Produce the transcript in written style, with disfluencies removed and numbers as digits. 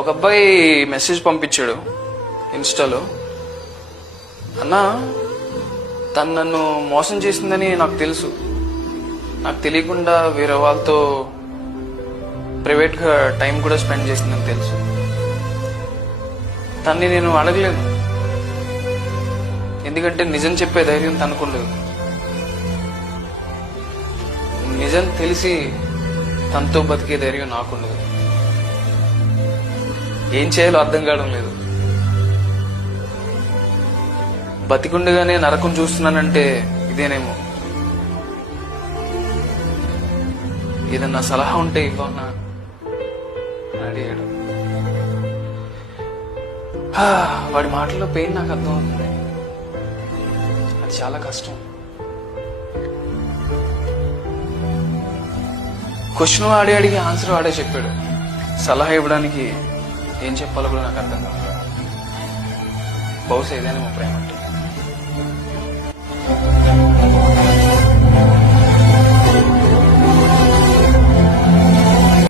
ఒక అబ్బాయి మెసేజ్ పంపించాడు ఇన్స్టాలో. అన్నా, తను నన్ను మోసం చేసిందని నాకు తెలుసు. నాకు తెలియకుండా వేరే వాళ్ళతో ప్రైవేట్గా టైం కూడా స్పెండ్ చేసిందని తెలుసు. తన్ని నేను అడగలేను, ఎందుకంటే నిజం చెప్పే ధైర్యం తనకుండదు. నిజం తెలిసి తనతో బతికే ధైర్యం నాకుండదు. ఏం చేయాలో అర్థం కావడం లేదు. బతికుండగానే నరకం చూస్తున్నానంటే ఇదేనేమో. ఏదన్నా సలహా ఉంటే ఇవ్వన్నా అని అడిగాడు. వాడి మాటల్లో పెయిన్ నాకు అర్థం అవుతుంది. అది చాలా కష్టం. క్వశ్చన్ వాడే అడిగి ఆన్సర్ వాడే చెప్పాడు. సలహా ఇవ్వడానికి ఏం చెప్పాలో కూడా నాకు అర్థం కాదు. బహుశా ఏదైనా మా ప్రేమ అంటే.